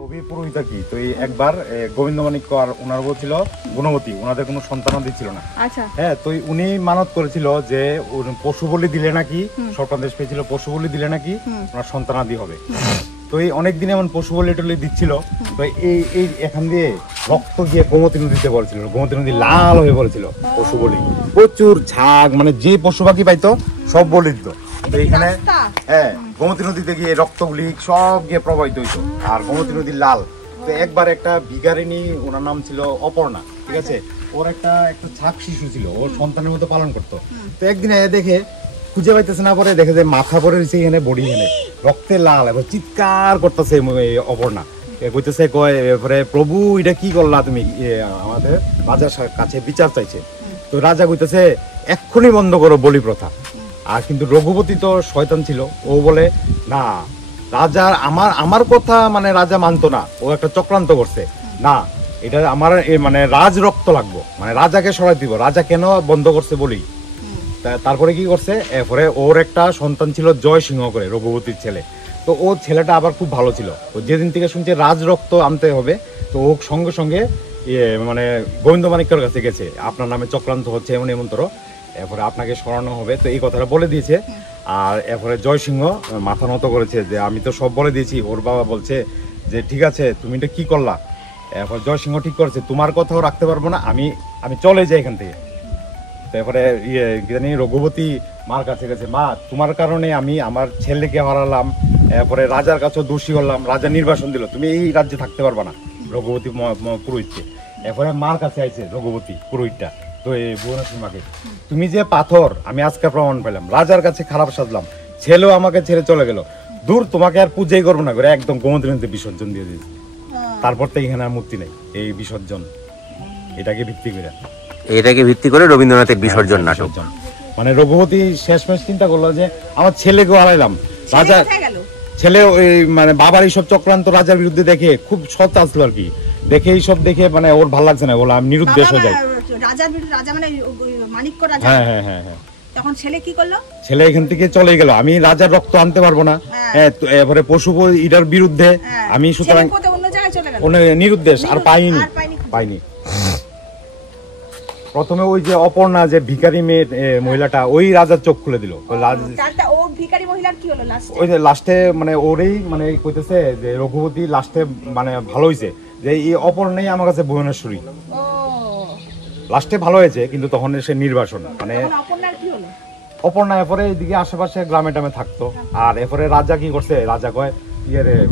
রবি পুরোহিতা কি তো একবার গোবিন্দমাণিক্য আর ওনার বউ ছিল গুণবতী, ওনাদের কোনো সন্তানাদি ছিল না। আচ্ছা। হ্যাঁ, তো উনি মানত করেছিল যে পশু বলি দিলে নাকি স্বপ্নাদেশ পেয়েছিল, পশু বলি দিলে নাকি ওনার সন্তানাদি হবে। তো এই অনেকদিন এমন পশু বলি টলি দিচ্ছিল, তো এই এখান দিয়ে রক্ত গিয়ে গোমতী নদীতে পড়েছিল, গোমতী নদী লাল হয়ে পড়েছিল পশু বলি, প্রচুর ঝাঁক, মানে যে পশু পাখি পাইতো সব বলি দিত। তো এইখানে হ্যাঁ গোমতী নদীতে গিয়ে রক্তগুলি সব গিয়ে প্রবাহিত হইতো, আর গোমতী নদী লাল। তো একবার একটা ভিখারিনী, ওনার নাম ছিল অপর্ণা, ঠিক আছে, ওর একটা ছাক শিশু ছিল, ওর সন্তানের মতো পালন করতো। তো একদিন দেখে খুঁজে পাইতেছে না, পরে দেখে যে মাথা পরে রয়েছে এখানে, বডি এখানে রক্তে লাল, এবার চিৎকার করতেছে অপর্ণা, কইতেছে কয় এরপরে প্রভু এটা কি করলা তুমি, আমাদের রাজার কাছে বিচার চাইছে। তো রাজা কইতেছে এক্ষুনি বন্ধ করো বলি প্রথা। আর কিন্তু রঘুপতি তো শয়তান ছিল, ও বলে না, রাজার আমার কথা মানে রাজা মানতো না, ও একটা চক্রান্ত করছে, না এটা আমার মানে রাজ রক্ত লাগবো, মানে রাজাকে সরাই দিব, রাজা কেন বন্ধ করছে বলি। তারপরে কি করছে, এরপরে ওর একটা সন্তান ছিল জয় সিংহ করে, রঘুপতির ছেলে। তো ও ছেলেটা আবার খুব ভালো ছিল, ও যেদিন থেকে শুনছে রাজ রক্ত আনতে হবে, তো ও সঙ্গে সঙ্গে মানে গোবিন্দমাণিক্যের কাছে গেছে, আপনার নামে চক্রান্ত হচ্ছে এমন এমনতর, এরপরে আপনাকে সরানো হবে, তো এই কথাটা বলে দিয়েছে। আর এরপরে জয় সিংহ মাথা নত করেছে যে আমি তো সব বলে দিয়েছি। ওর বাবা বলছে যে ঠিক আছে তুমি এটা কি করলা। এরপর জয় সিংহ ঠিক করেছে তোমার কথাও রাখতে পারবো না, আমি চলে যাই এখান থেকে। তারপরে রঘুপতি মার কাছে গেছে, মা তোমার কারণে আমি আমার ছেলেকে হারালাম, এরপরে রাজার কাছেও দোষী হলাম, রাজা নির্বাসন দিল, তুমি এই রাজ্যে থাকতে পারবা না, রঘুপতি পুরোহিতকে। এরপরে মার কাছে আইছে রঘুপতি পুরোহিতটা, তো এই ভুবনেশ্বরী মাকে, তুমি যে পাথর, আমি আজকে প্রমাণ পেলাম, রাজার কাছে খারাপ সাজলাম, ছেলেও আমাকে ছেড়ে চলে গেল, দূর তোমাকে আর পূজাই করবো না করে একদম গোমতী নদীতে বিসর্জন দিয়ে দিয়েছে। তারপর তো এখানে আর মূর্তি নেই, এই বিসর্জন এটাকে ভিত্তি করে রবীন্দ্রনাথের বিসর্জন নাটক। মানে রঘুপতি শেষমেশ চিন্তা করলো যে আমার ছেলেকেও হারাইলাম, রাজা ছেলে ওই মানে বাবার এইসব চক্রান্ত রাজার বিরুদ্ধে দেখে খুব সৎ আসলো আর কি, দেখে এইসব দেখে মানে ওর ভালো লাগছে না, বলে আমি নিরুদ্দেশ হয়ে যাই। রাজা মানে মাণিক্য রাজা। হ্যাঁ হ্যাঁ হ্যাঁ হ্যাঁ। তখন ছেলে কি করলো, ছেলে এখান থেকে চলে গেল, আমি রাজার রক্ত আনতে পারবো না, এরপরে পশু এটার বিরুদ্ধে আমি, সুতরাং নিরুদ্দেশ আর পাইনি। প্রথমে ওই যে অপর্ণা যে ভিখারি মেয়ে মহিলাটা, ওই রাজার চোখ খুলে দিল। ওই যে লাস্টে মানে ওরই মানে কইতেছে যে রঘুপতি লাস্টে মানে ভালো হয়েছে, যে এই অপর্ণাই আমার কাছে ভুবনেশ্বরী, লাস্টে ভালো হয়েছে, কিন্তু তখন সে নির্বাসন মানে অপর্ণা এরপরে এইদিকে আশেপাশে গ্রামে টামে থাকতো। আর এরপরে রাজা কি করছে, রাজা কয়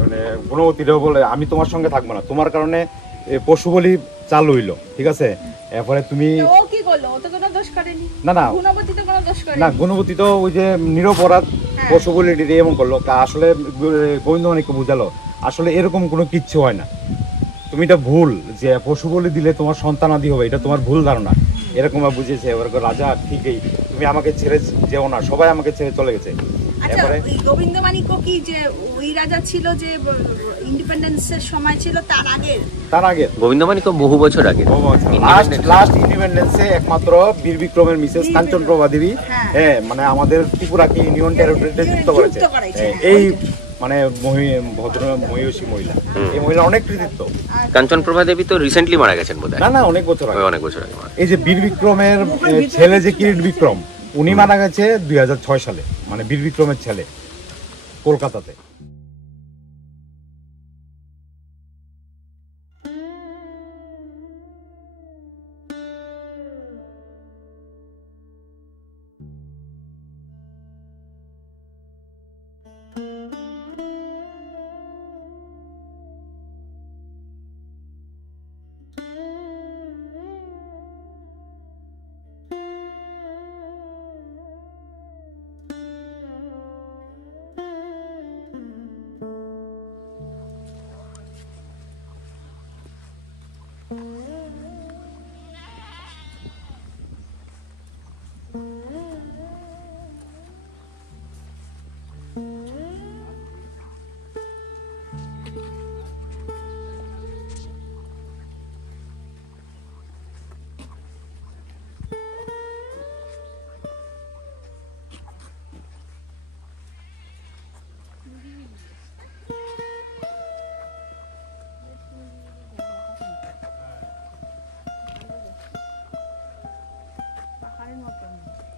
মানে গুণবতীরাও বলে আমি তোমার সঙ্গে থাকবো না, তোমার কারণে পশু বলি চালু হইলো, ঠিক আছে। এরপরে তুমি না গুণবতী তো ওই যে নিরপরাধ, পশু বলি এমন করলো, আসলে গোবিন্দমাণিক্য বুঝালো আসলে এরকম কোনো কিচ্ছু হয় না, তুমি এটা ভুল, যে পশু বলি দিলে তোমার সন্তান আদি হবে, এটা তোমার ভুল ধারণা, এরকম বুঝেছে। এবার রাজা ঠিকই, তুমি আমাকে ছেড়ে যেও না, সবাই আমাকে ছেড়ে চলে গেছে। গোবিন্দমাণিক্য কি যে ওই রাজা ছিল যে ইন্ডিপেন্ডেন্সের সময় ছিল, তার আগে গোবিন্দমাণিক্য বহু বছর আগে, লাস্ট ইন্ডিপেন্ডেন্সে একমাত্র বীর বিক্রমের মিসেস কাঞ্চনপ্রভা দেবী, হ্যাঁ মানে আমাদের ত্রিপুরাকে ইউনিয়ন টেরিটরিতে যুক্ত করেছে। এই মানে ভদ্র মহিষী মহিলা, এই মহিলা অনেক কৃতিত্ব। কাঞ্চনপ্রভা দেবী তো রিসেন্টলি মারা গেছেন বোধহয়। না অনেক বছর আগে। এই যে বীর বিক্রমের ছেলে যে কিরিট বিক্রম, উনি মারা গেছে 2006 সালে, মানে বীর বিক্রমের ছেলে, কলকাতাতে।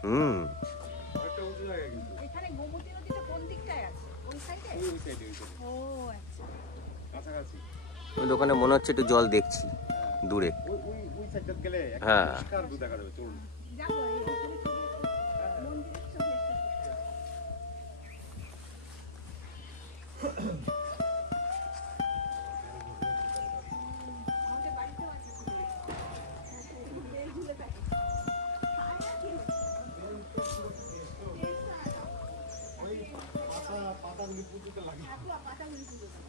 হুম। একটা উঁচু জায়গা কিন্তু এখানে গোমতী নদীটা কোন দিকটায় আছে? ওই সাইডে? ওই সাইডে ও আচ্ছা। কাছাকাছি। ওই দোকানে মনে হচ্ছে একটু জল দেখছি দূরে। ওই সাইডটা গেলে একটা হ্যাঁ। পরিষ্কার ভিউ দেখা যাবে। চলুন। যাবো এই ওখানে ছবি একটু- মন্দিরের ছবি একটু আমাদের বাড়িতেও আছে ছবি। বেল ঝুলে থাকে। পাতাগুলি পুজোতে লাগে। পাতাগুলি তুলে দাও।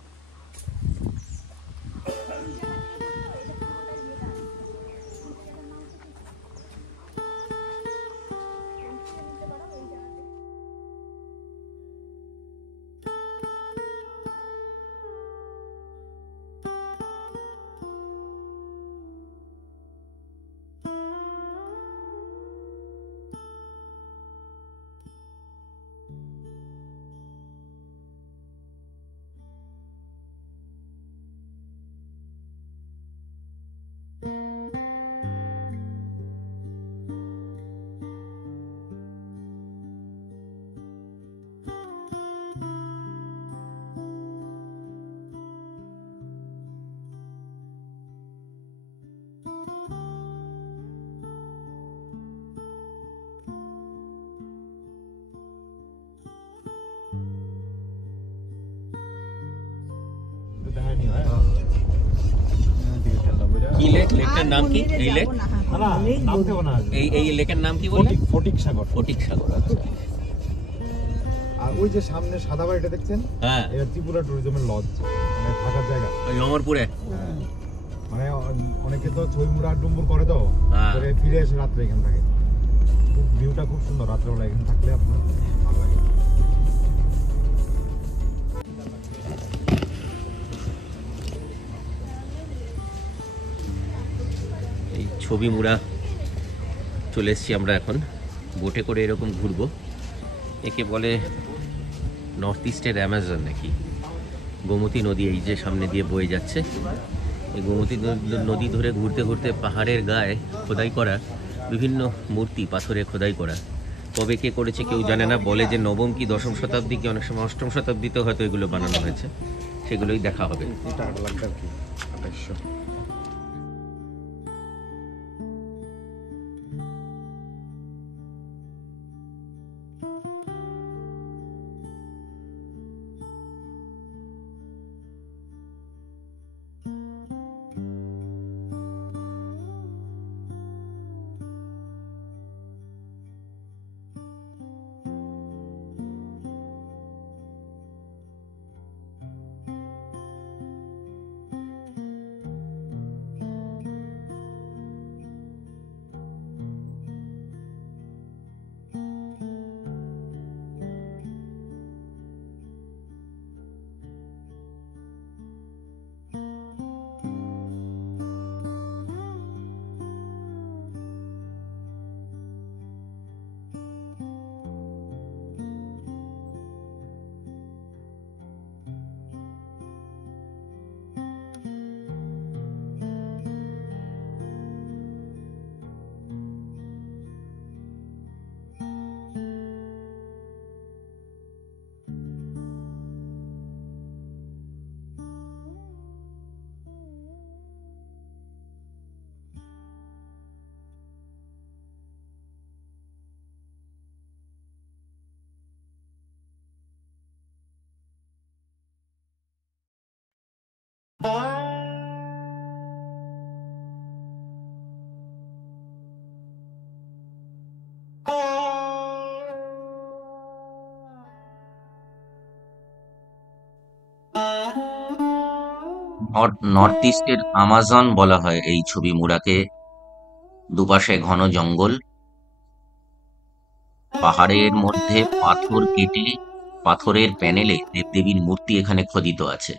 কি লেক? লেকটার নাম কি? এই লেক? নামতে না এই লেকের নাম কি বললে? ফটিক সাগর। ফটিক সাগর। আচ্ছা। আর ওই যে সামনে সাদা বাড়িটা দেখছেন, হ্যাঁ, এটা ত্রিপুরা ট্যুরিজমের লজ, মানে থাকার জায়গা। ওই অমরপুরে। মানে অনেকে তো ছইমুড়া ডুম্বুর করে তো, হ্যাঁ। করে ফিরে এসে রাত্রে এখানে থাকে। খুব ভিউটা খুব সুন্দর, রাত্রেবেলা এখানে থাকলে আপনার ভালো লাগে। এই ছবি মুড়া চলে এসেছি আমরা এখন। বোটে করে এরকম ঘুরবো। একে বলে নর্থ ইস্টের অ্যামাজন নাকি। গোমতী নদী এই যে সামনে দিয়ে বয়ে যাচ্ছে। এই গোমতী নদী ধরে ঘুরতে ঘুরতে পাহাড়ের গায়ে খোদাই করা বিভিন্ন মূর্তি, পাথরে খোদাই করা। কবে কে করেছে কেউ জানে না। বলে যে নবম কি দশম শতাব্দী, কি অনেক সময় অষ্টম শতাব্দীতেও হয়তো এগুলো বানানো হয়েছে। সেগুলোই দেখা হবে। এটা লাগবে আর কি 2800। নর্থ ইস্টের আমাজন বলা হয় এই ছবি মুড়াকে। দুপাশে ঘন জঙ্গল, পাহাড়ের মধ্যে পাথর কেটে পাথরের প্যানেলে দেবদেবীর মূর্তি এখানে খোদিত আছে।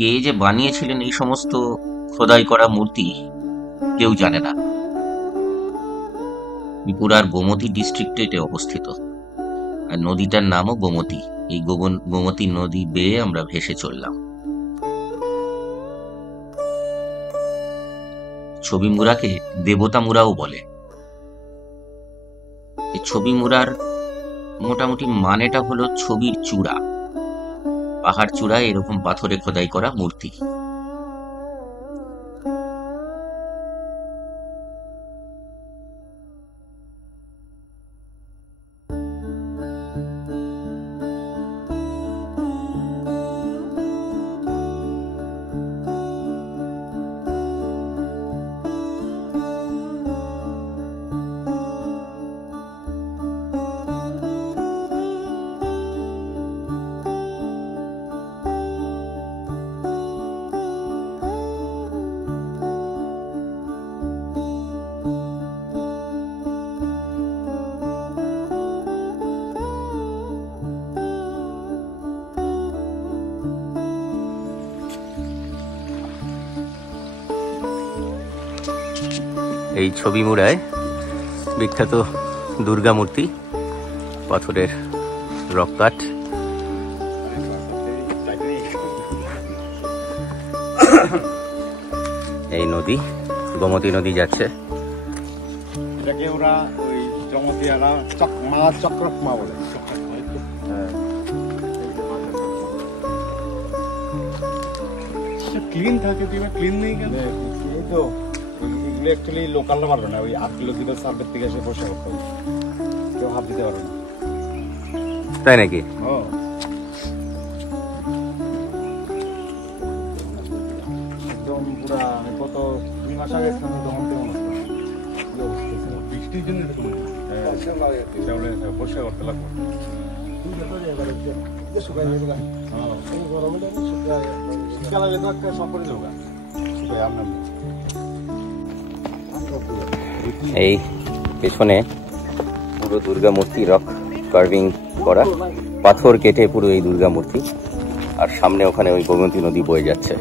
কে যে বানিয়েছিলেন এই সমস্ত খোদাই করা মূর্তি কেউ জানে না। ত্রিপুরার গোমতী ডিস্ট্রিক্টে এটা অবস্থিত, আর নদীটার নামও গোমতী। এই গোমতী নদী বেয়ে আমরা ভেসে চললাম। ছবি মুড়াকে দেবতা মুড়াও বলে। এই ছবি মুড়ার মোটামুটি মানেটা হলো ছবির চূড়া। পাহাড় চূড়ায় এরকম পাথরে খোদাই করা মূর্তি। এই ছবি মুড়ায় বিখ্যাত দুর্গা মূর্তি, পাথরের রক কাট। এই নদী গোমতী নদী যাচ্ছে। এটাকে ওরা ওই জমতিয়ারা মা চক্রকমা বলে। ক্লিন থাকে, তুই ক্লিন নেই কেন? এই তো এগুলো অ্যাকচুয়ালি লোকালরা পারবে না, ওই আর্কিওলজিক্যাল সার্ভে থেকে এসে বসে করতে হবে, কেউ হাত দিতে পারবে না। তাই নাকি? একদম পুরা আমি কত 2 মাস আগে তখন তেমন বৃষ্টির জন্য এরকম পরিষ্কার করতে লাগবে। এই পেছনে পুরো দুর্গা মূর্তি রক কার্ভিং করা, পাথর কেটে পুরো এই দুর্গা মূর্তি, আর সামনে ওখানে ওই গোমতী নদী বয়ে যাচ্ছে।